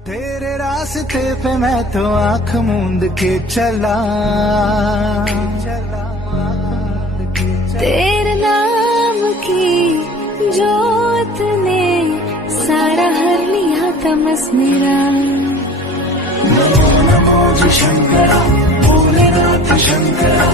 तेरे रास्ते पे मैं तो आंख मूंद के चला, तेरे नाम की जोत ने सारा हर लिया तमस मेरा। नमो नमो जी शंकरा, भोलेनाथ शंकरा,